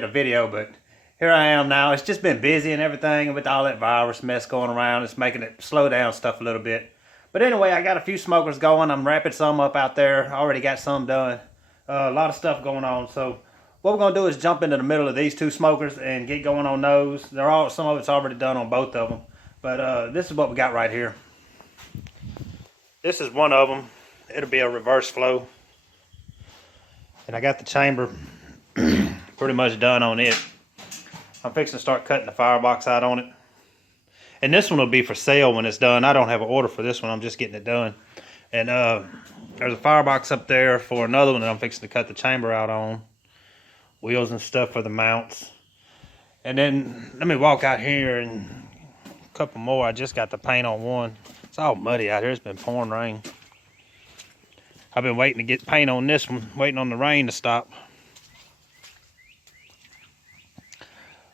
did a video, but here I am now. It's just been busy and everything, and with all that virus mess going around, it's making it slow down stuff a little bit. But anyway, I got a few smokers going. I'm wrapping some up out there. I already got some done. A lot of stuff going on. So what we're gonna do is jump into the middle of these two smokers and get going on those. Some of it's already done on both of them. But this is what we got right here. This is one of them. It'll be a reverse flow. And I got the chamber pretty much done on it. I'm fixing to start cutting the firebox out on it. And this one will be for sale when it's done. I don't have an order for this one. I'm just getting it done. And there's a firebox up there for another one that I'm fixing to cut the chamber out on. Wheels and stuff for the mounts. And then let me walk out here and a couple more. I just got the paint on one. It's all muddy out here. It's been pouring rain. I've been waiting to get paint on this one, waiting on the rain to stop.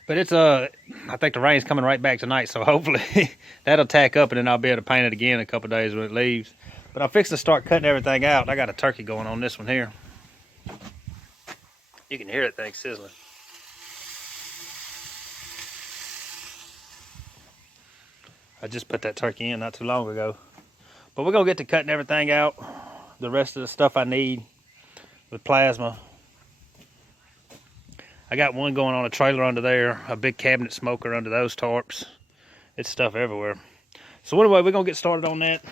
But it's I think the rain's coming right back tonight, so hopefully that'll tack up and then I'll be able to paint it again in a couple days when it leaves. But I'm fixing to start cutting everything out. I got a turkey going on this one here. You can hear that thing sizzling. I just put that turkey in not too long ago. But we're gonna get to cutting everything out. The rest of the stuff I need with plasma. I got one going on a trailer under there, a big cabinet smoker under those tarps. It's stuff everywhere. So anyway, we're gonna get started on that.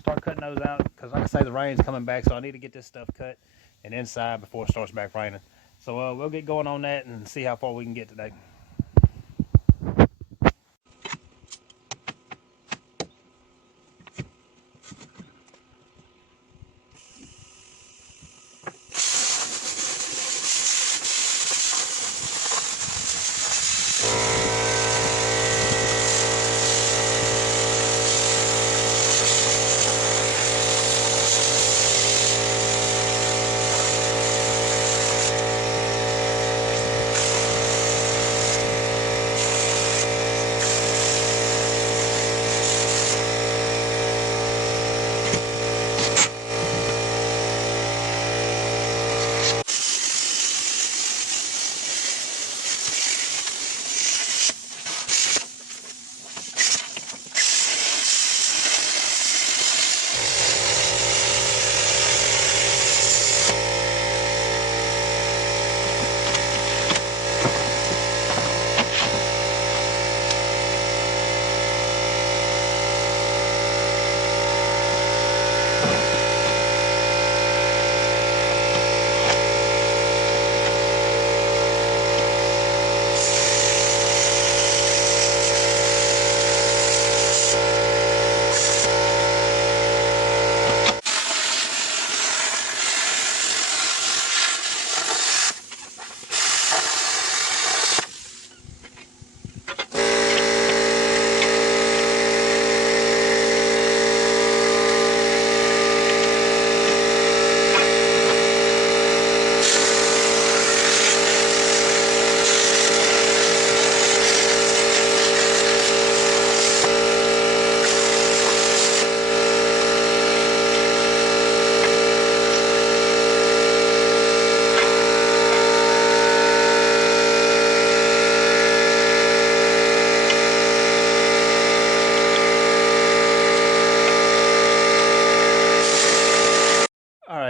Start cutting those out, because like I say, the rain's coming back, so I need to get this stuff cut and inside before it starts back raining. So we'll get going on that and see how far we can get today.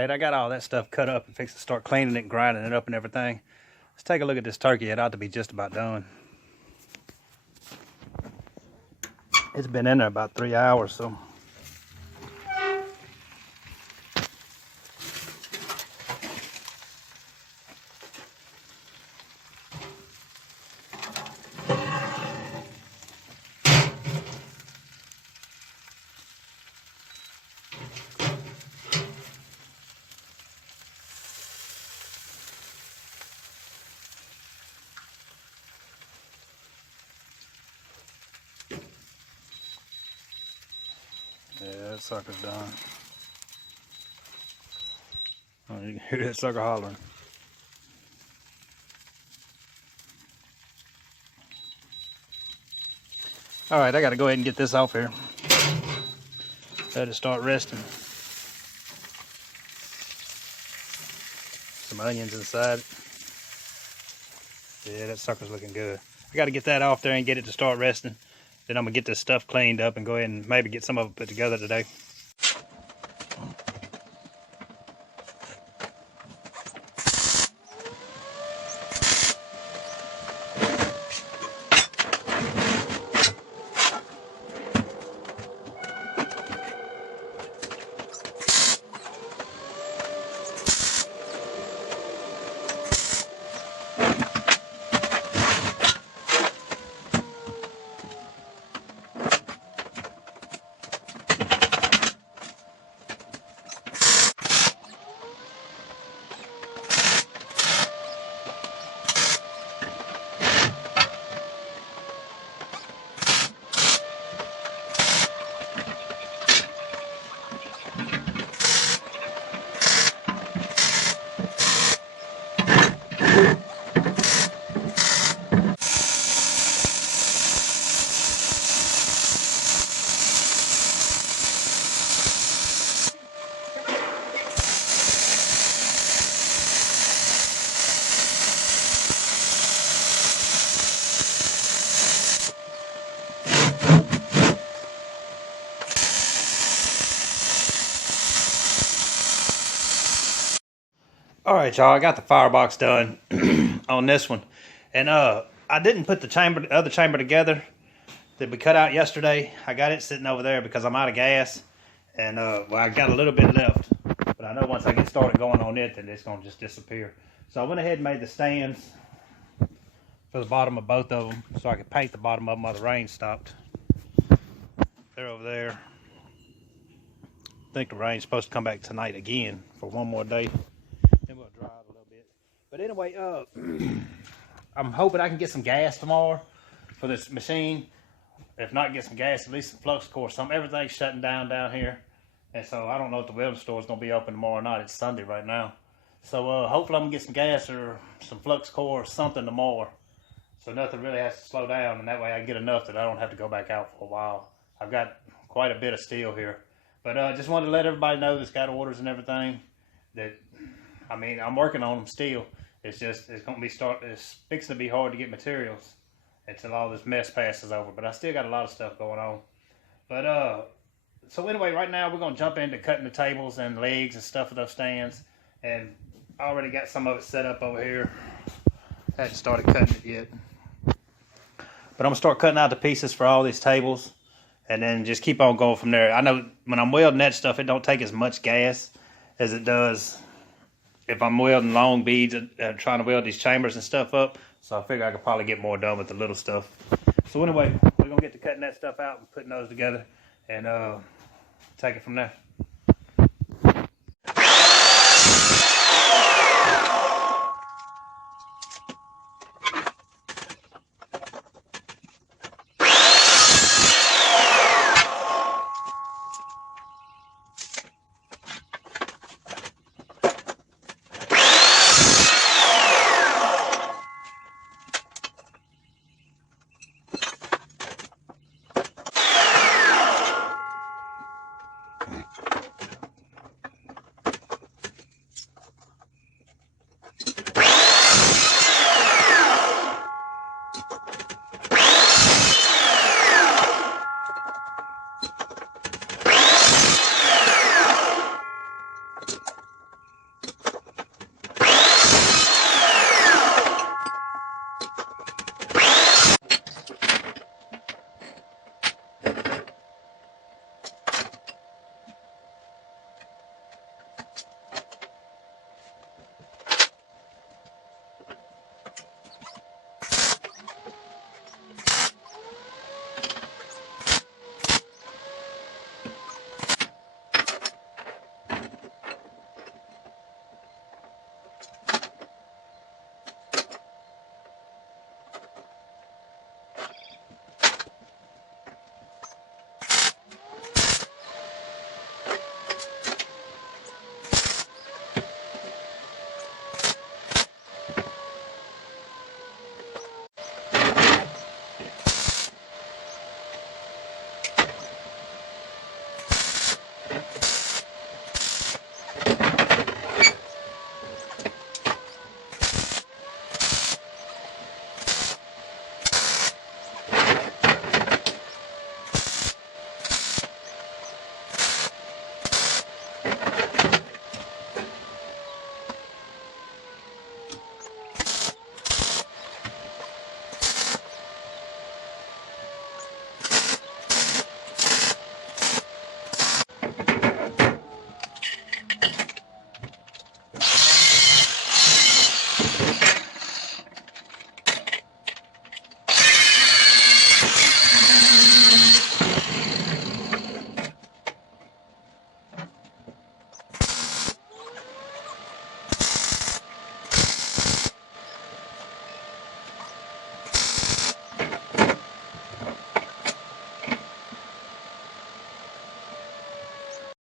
I got all that stuff cut up and fixed to start cleaning it and grinding it up and everything. Let's take a look at this turkey. It ought to be just about done. It's been in there about 3 hours, so. Yeah, that sucker's done. Oh, you can hear that sucker hollering. All right, I got to go ahead and get this off here. Let it start resting. Some onions inside. Yeah, that sucker's looking good. I got to get that off there and get it to start resting. Then I'm going to get this stuff cleaned up and go ahead and maybe get some of it put together today. All right, y'all, I got the firebox done on this one. And I didn't put the other chamber together that we cut out yesterday. I got it sitting over there because I'm out of gas. And well, I got a little bit left, but I know once I get started going on it, then it's gonna just disappear. So I went ahead and made the stands for the bottom of both of them so I could paint the bottom of them while the rain stopped. They're over there. I think the rain's supposed to come back tonight again for one more day. Then we'll dry it a little bit. But anyway, I'm hoping I can get some gas tomorrow for this machine. If not get some gas, at least some flux core. Everything's shutting down here. And so I don't know if the welding store is going to be open tomorrow or not. It's Sunday right now. So hopefully I'm going to get some gas or some flux core or something tomorrow. So nothing really has to slow down. And that way I can get enough that I don't have to go back out for a while. I've got quite a bit of steel here. But just wanted to let everybody know that's got orders and everything. That, I mean, I'm working on them still. It's just, it's fixing to be hard to get materials until all this mess passes over. But I still got a lot of stuff going on. But, so anyway, right now we're going to jump into cutting the tables and legs and stuff of those stands. And I already got some of it set up over here. Hadn't started cutting it yet. But I'm going to start cutting out the pieces for all these tables. And then just keep on going from there. I know when I'm welding that stuff, it don't take as much gas as it does if I'm welding long beads and trying to weld these chambers and stuff up. So I figure I could probably get more done with the little stuff. So anyway, we're going to get to cutting that stuff out and putting those together and take it from there.